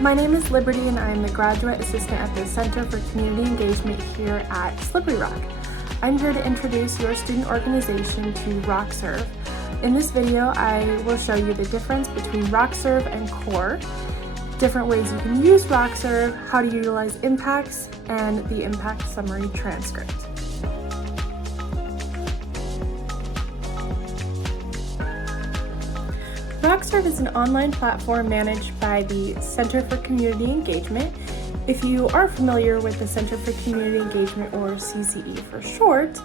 My name is Liberty and I am the Graduate Assistant at the Center for Community Engagement here at Slippery Rock. I'm here to introduce your student organization to RockServe. In this video, I will show you the difference between RockServe and CORE, different ways you can use RockServe, how to utilize impacts, and the impact summary transcript. RockServe is an online platform managed by the Center for Community Engagement. If you aren't familiar with the Center for Community Engagement, or CCE for short,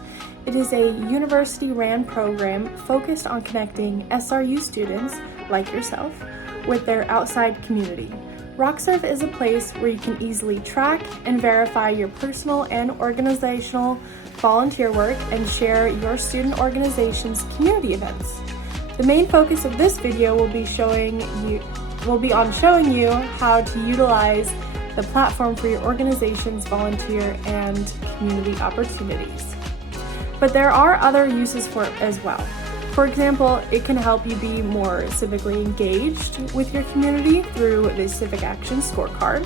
it is a university-ran program focused on connecting SRU students, like yourself, with their outside community. RockServe is a place where you can easily track and verify your personal and organizational volunteer work and share your student organization's community events. The main focus of this video will be showing you how to utilize the platform for your organization's volunteer and community opportunities. But there are other uses for it as well. For example, it can help you be more civically engaged with your community through the Civic Action Scorecard.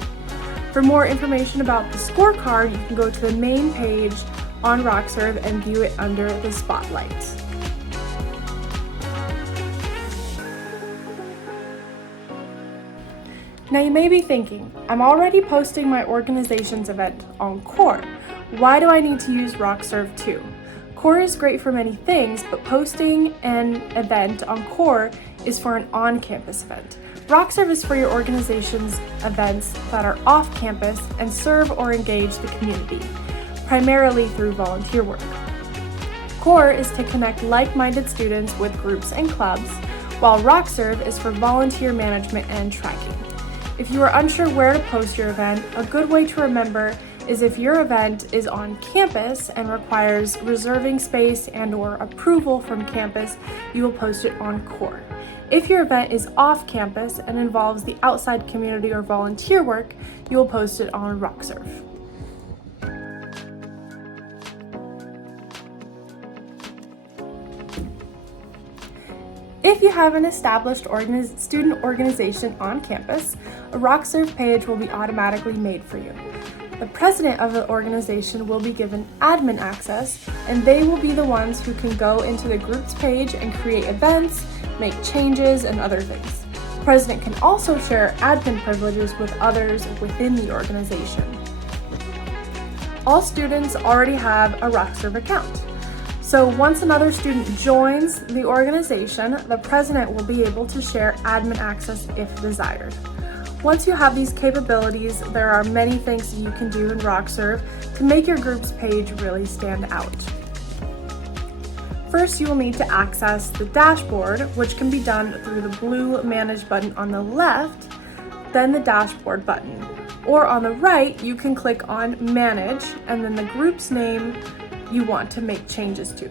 For more information about the scorecard, you can go to the main page on RockServe and view it under the spotlight. Now you may be thinking, I'm already posting my organization's event on CORE. Why do I need to use RockServe too? CORE is great for many things, but posting an event on CORE is for an on-campus event. RockServe is for your organization's events that are off-campus and serve or engage the community, primarily through volunteer work. CORE is to connect like-minded students with groups and clubs, while RockServe is for volunteer management and tracking. If you are unsure where to post your event, a good way to remember is if your event is on campus and requires reserving space and/or approval from campus, you will post it on CORE. If your event is off campus and involves the outside community or volunteer work, you will post it on RockServe. If you have an established student organization on campus, a RockServe page will be automatically made for you. The president of the organization will be given admin access, and they will be the ones who can go into the group's page and create events, make changes, and other things. The president can also share admin privileges with others within the organization. All students already have a RockServe account. So once another student joins the organization, the president will be able to share admin access if desired. Once you have these capabilities, there are many things that you can do in RockServe to make your group's page really stand out. First, you will need to access the dashboard, which can be done through the blue Manage button on the left, then the Dashboard button. Or on the right, you can click on Manage and then the group's name you want to make changes to.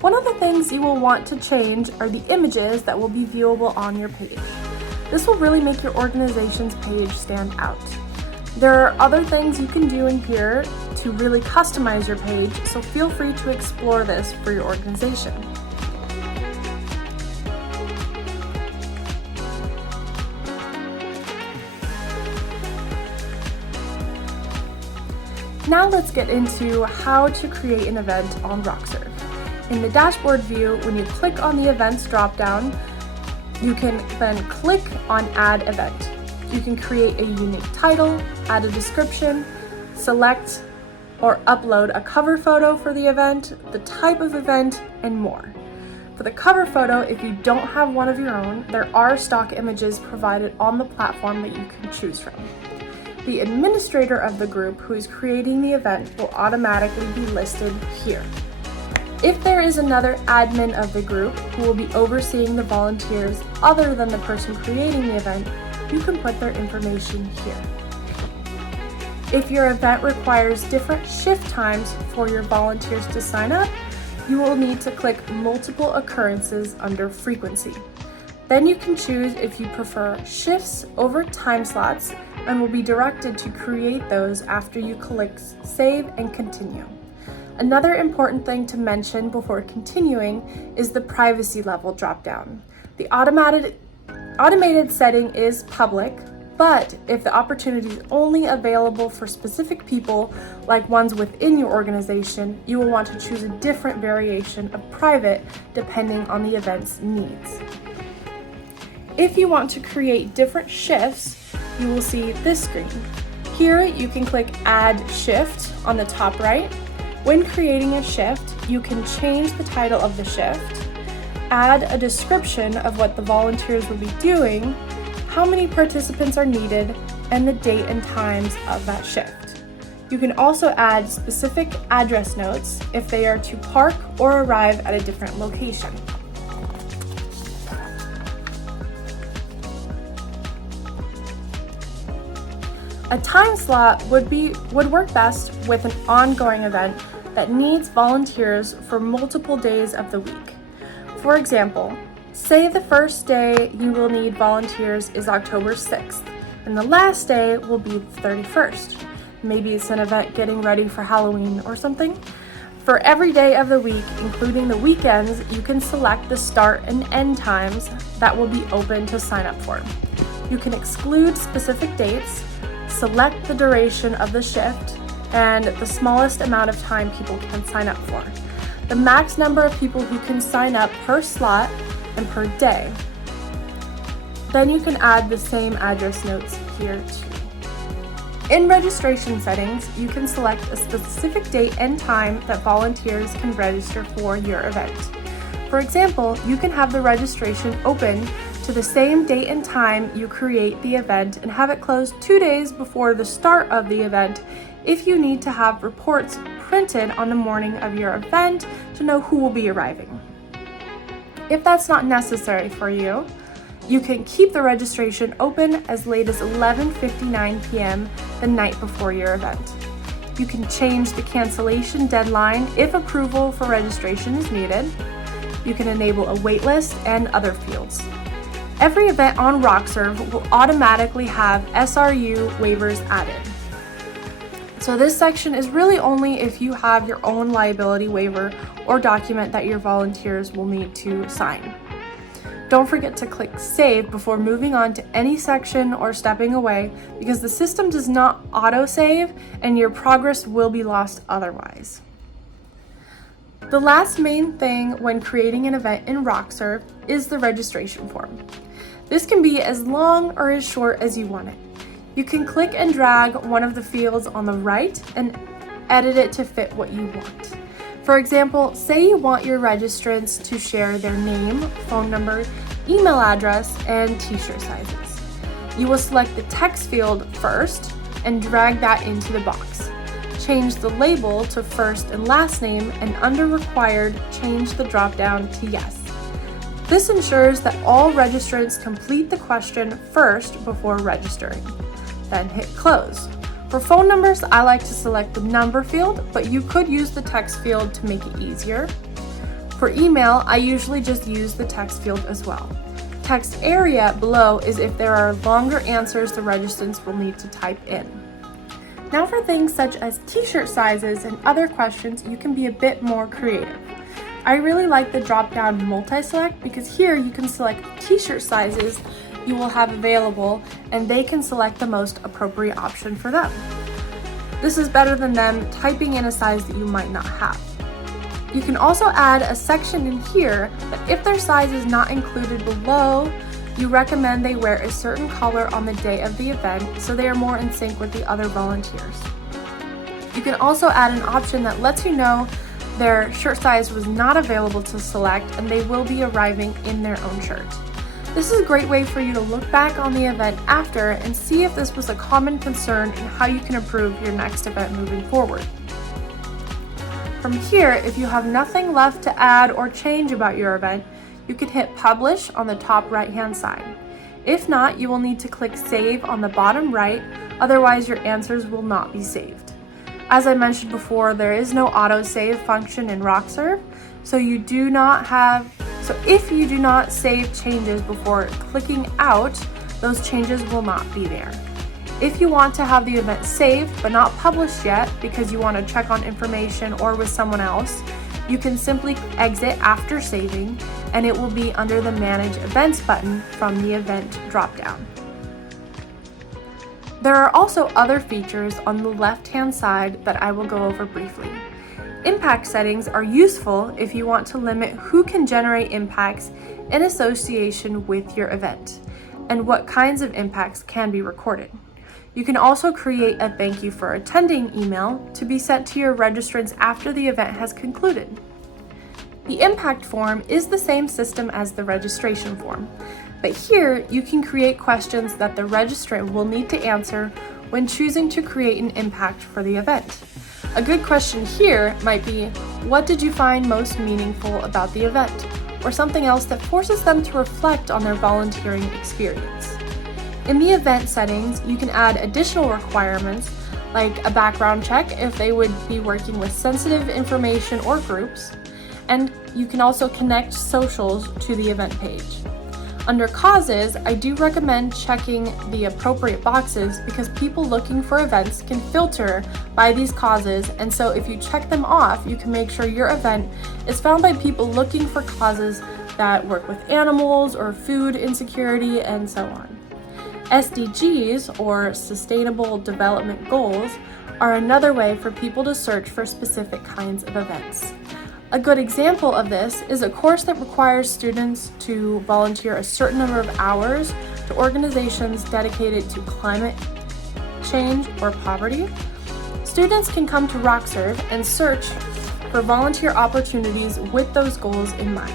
One of the things you will want to change are the images that will be viewable on your page. This will really make your organization's page stand out. There are other things you can do in here to really customize your page, so feel free to explore this for your organization. Now let's get into how to create an event on RockServe. In the dashboard view, when you click on the events dropdown, you can then click on Add Event. You can create a unique title, add a description, select or upload a cover photo for the event, the type of event, and more. For the cover photo, if you don't have one of your own, there are stock images provided on the platform that you can choose from. The administrator of the group who is creating the event will automatically be listed here. If there is another admin of the group who will be overseeing the volunteers other than the person creating the event, you can put their information here. If your event requires different shift times for your volunteers to sign up, you will need to click Multiple Occurrences under Frequency. Then you can choose if you prefer shifts over time slots and will be directed to create those after you click Save and Continue. Another important thing to mention before continuing is the privacy level dropdown. The automated Automated setting is public, but if the opportunity is only available for specific people, like ones within your organization, you will want to choose a different variation of private depending on the event's needs. If you want to create different shifts, you will see this screen. Here you can click Add Shift on the top right. When creating a shift, you can change the title of the shift, add a description of what the volunteers will be doing, how many participants are needed, and the date and times of that shift. You can also add specific address notes if they are to park or arrive at a different location. A time slot would work best with an ongoing event that needs volunteers for multiple days of the week. For example, say the first day you will need volunteers is October 6th, and the last day will be the 31st. Maybe it's an event getting ready for Halloween or something. For every day of the week, including the weekends, you can select the start and end times that will be open to sign up for. You can exclude specific dates, select the duration of the shift, and the smallest amount of time people can sign up for. The max number of people who can sign up per slot and per day. Then you can add the same address notes here too. In registration settings, you can select a specific date and time that volunteers can register for your event. For example, you can have the registration open to the same date and time you create the event and have it closed 2 days before the start of the event if you need to have reports printed on the morning of your event to know who will be arriving. If that's not necessary for you, you can keep the registration open as late as 11:59 p.m. the night before your event. You can change the cancellation deadline if approval for registration is needed. You can enable a waitlist and other fields. Every event on RockServe will automatically have SRU waivers added. So this section is really only if you have your own liability waiver or document that your volunteers will need to sign. Don't forget to click Save before moving on to any section or stepping away, because the system does not auto-save and your progress will be lost otherwise. The last main thing when creating an event in RockServe is the registration form. This can be as long or as short as you want it. You can click and drag one of the fields on the right and edit it to fit what you want. For example, say you want your registrants to share their name, phone number, email address, and t-shirt sizes. You will select the text field first and drag that into the box. Change the label to first and last name, and under required, change the drop-down to yes. This ensures that all registrants complete the question first before registering. Then hit close. For phone numbers, I like to select the number field, but you could use the text field to make it easier. For email, I usually just use the text field as well. Text area below is if there are longer answers the registrants will need to type in. Now for things such as t-shirt sizes and other questions, you can be a bit more creative. I really like the drop-down multi-select because here you can select t-shirt sizes you will have available and they can select the most appropriate option for them. This is better than them typing in a size that you might not have. You can also add a section in here that if their size is not included below, you recommend they wear a certain color on the day of the event so they are more in sync with the other volunteers. You can also add an option that lets you know their shirt size was not available to select and they will be arriving in their own shirt. This is a great way for you to look back on the event after and see if this was a common concern and how you can improve your next event moving forward. From here, if you have nothing left to add or change about your event, you can hit Publish on the top right-hand side. If not, you will need to click Save on the bottom right, otherwise your answers will not be saved. As I mentioned before, there is no autosave function in RockServe, so if you do not save changes before clicking out, those changes will not be there. If you want to have the event saved but not published yet because you want to check on information or with someone else, you can simply exit after saving and it will be under the Manage Events button from the Event dropdown. There are also other features on the left-hand side that I will go over briefly. Impact settings are useful if you want to limit who can generate impacts in association with your event, and what kinds of impacts can be recorded. You can also create a thank you for attending email to be sent to your registrants after the event has concluded. The impact form is the same system as the registration form, but here you can create questions that the registrant will need to answer when choosing to create an impact for the event. A good question here might be, what did you find most meaningful about the event? Or something else that forces them to reflect on their volunteering experience. In the event settings, you can add additional requirements like a background check if they would be working with sensitive information or groups, and you can also connect socials to the event page. Under causes, I do recommend checking the appropriate boxes because people looking for events can filter by these causes, and so if you check them off, you can make sure your event is found by people looking for causes that work with animals or food insecurity and so on. SDGs, or Sustainable Development Goals, are another way for people to search for specific kinds of events. A good example of this is a course that requires students to volunteer a certain number of hours to organizations dedicated to climate change or poverty. Students can come to RockServe and search for volunteer opportunities with those goals in mind.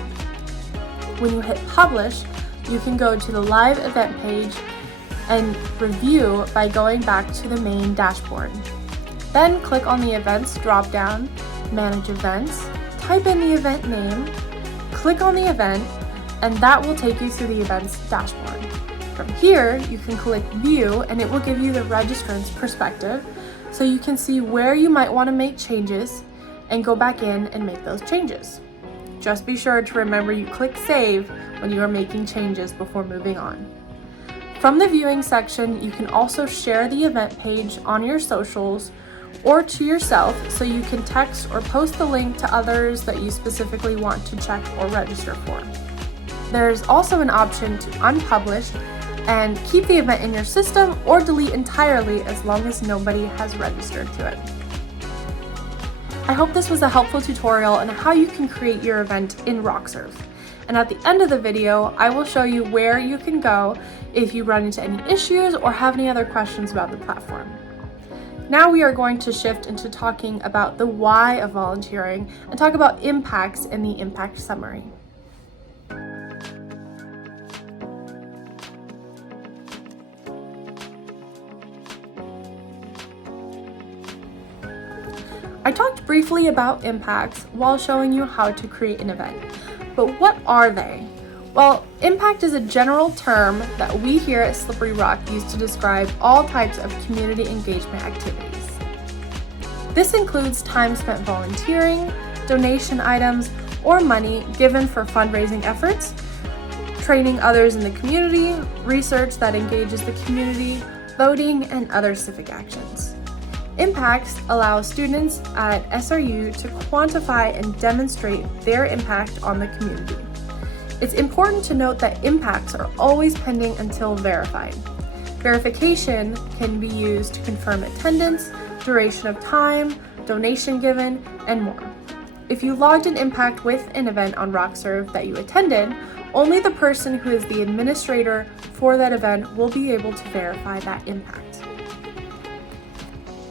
When you hit publish, you can go to the live event page and review by going back to the main dashboard. Then click on the events dropdown, manage events, type in the event name, click on the event, and that will take you to the events dashboard. From here, you can click view and it will give you the registrant's perspective so you can see where you might want to make changes and go back in and make those changes. Just be sure to remember you click save when you are making changes before moving on. From the viewing section, you can also share the event page on your socials or to yourself so you can text or post the link to others that you specifically want to check or register for. There's also an option to unpublish and keep the event in your system or delete entirely as long as nobody has registered to it. I hope this was a helpful tutorial on how you can create your event in RockServe. And at the end of the video, I will show you where you can go if you run into any issues or have any other questions about the platform. Now we are going to shift into talking about the why of volunteering and talk about impacts in the impact summary. I talked briefly about impacts while showing you how to create an event, but what are they? Well, impact is a general term that we here at Slippery Rock use to describe all types of community engagement activities. This includes time spent volunteering, donation items, or money given for fundraising efforts, training others in the community, research that engages the community, voting, and other civic actions. Impacts allow students at SRU to quantify and demonstrate their impact on the community. It's important to note that impacts are always pending until verified. Verification can be used to confirm attendance, duration of time, donation given, and more. If you logged an impact with an event on RockServe that you attended, only the person who is the administrator for that event will be able to verify that impact.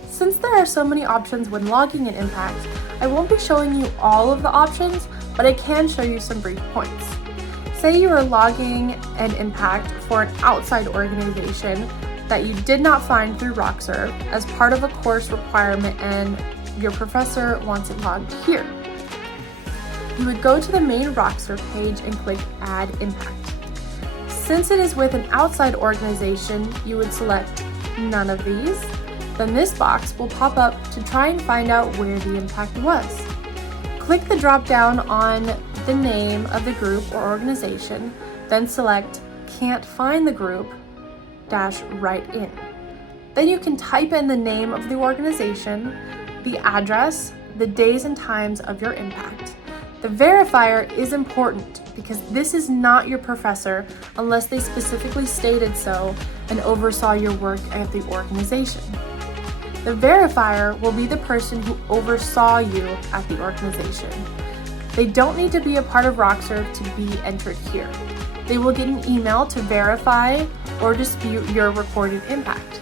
Since there are so many options when logging an impact, I won't be showing you all of the options, but I can show you some brief points. Say you are logging an impact for an outside organization that you did not find through RockServe as part of a course requirement and your professor wants it logged here. You would go to the main RockServe page and click Add Impact. Since it is with an outside organization, you would select none of these. Then this box will pop up to try and find out where the impact was. Click the drop down on the name of the group or organization, then select Can't Find the Group -Write In. Then you can type in the name of the organization, the address, the days and times of your impact. The verifier is important because this is not your professor unless they specifically stated so and oversaw your work at the organization. The verifier will be the person who oversaw you at the organization. They don't need to be a part of RockServe to be entered here. They will get an email to verify or dispute your recorded impact.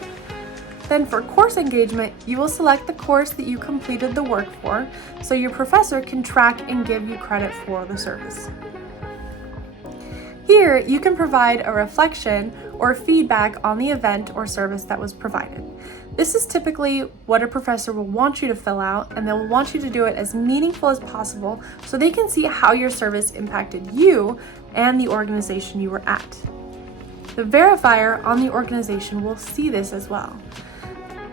Then for course engagement, you will select the course that you completed the work for, so your professor can track and give you credit for the service. Here, you can provide a reflection or feedback on the event or service that was provided. This is typically what a professor will want you to fill out, and they'll want you to do it as meaningful as possible so they can see how your service impacted you and the organization you were at. The verifier on the organization will see this as well.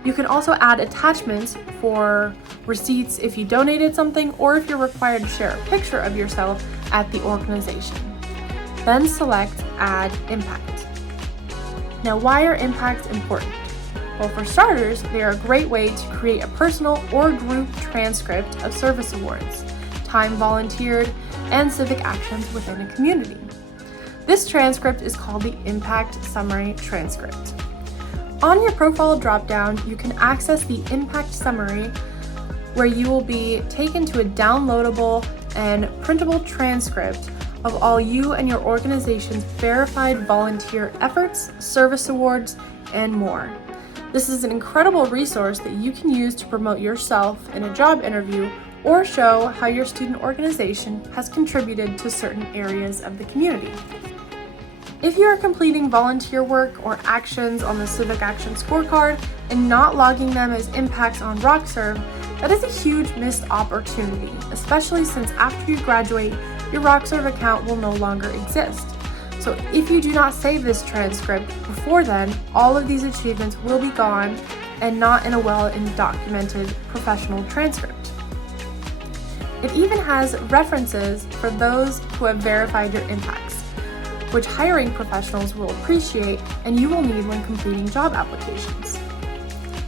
You can also add attachments for receipts if you donated something or if you're required to share a picture of yourself at the organization. Then select Add Impact. Now, why are impacts important? Well, for starters, they are a great way to create a personal or group transcript of service awards, time volunteered, and civic actions within a community. This transcript is called the Impact Summary Transcript. On your profile dropdown, you can access the Impact Summary, where you will be taken to a downloadable and printable transcript of all you and your organization's verified volunteer efforts, service awards, and more. This is an incredible resource that you can use to promote yourself in a job interview or show how your student organization has contributed to certain areas of the community. If you are completing volunteer work or actions on the Civic Action Scorecard and not logging them as impacts on RockServe, that is a huge missed opportunity, especially since after you graduate, your RockServe account will no longer exist. So if you do not save this transcript before then, all of these achievements will be gone and not in a well-documented professional transcript. It even has references for those who have verified your impacts, which hiring professionals will appreciate and you will need when completing job applications.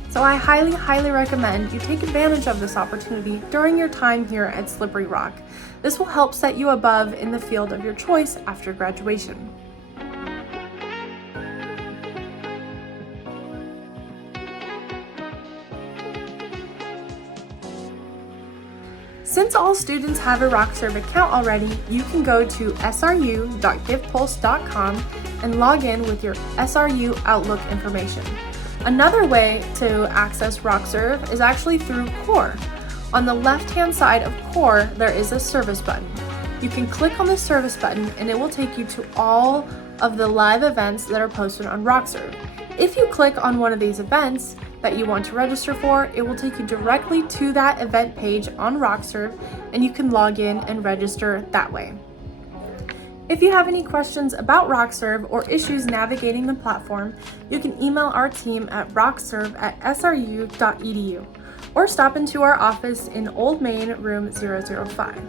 So I highly recommend you take advantage of this opportunity during your time here at Slippery Rock. This will help set you above in the field of your choice after graduation. Since all students have a RockServe account already, you can go to sru.givepulse.com and log in with your SRU Outlook information. Another way to access RockServe is actually through CORE. On the left-hand side of CORE, there is a service button. You can click on the service button and it will take you to all of the live events that are posted on RockServe. If you click on one of these events that you want to register for, it will take you directly to that event page on RockServe and you can log in and register that way. If you have any questions about RockServe or issues navigating the platform, you can email our team at rockserve@sru.edu or stop into our office in Old Main, room 005.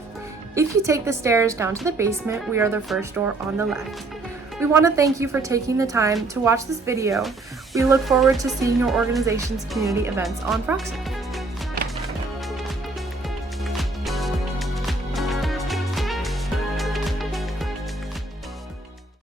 If you take the stairs down to the basement, we are the first door on the left. We want to thank you for taking the time to watch this video. We look forward to seeing your organization's community events on RockServe.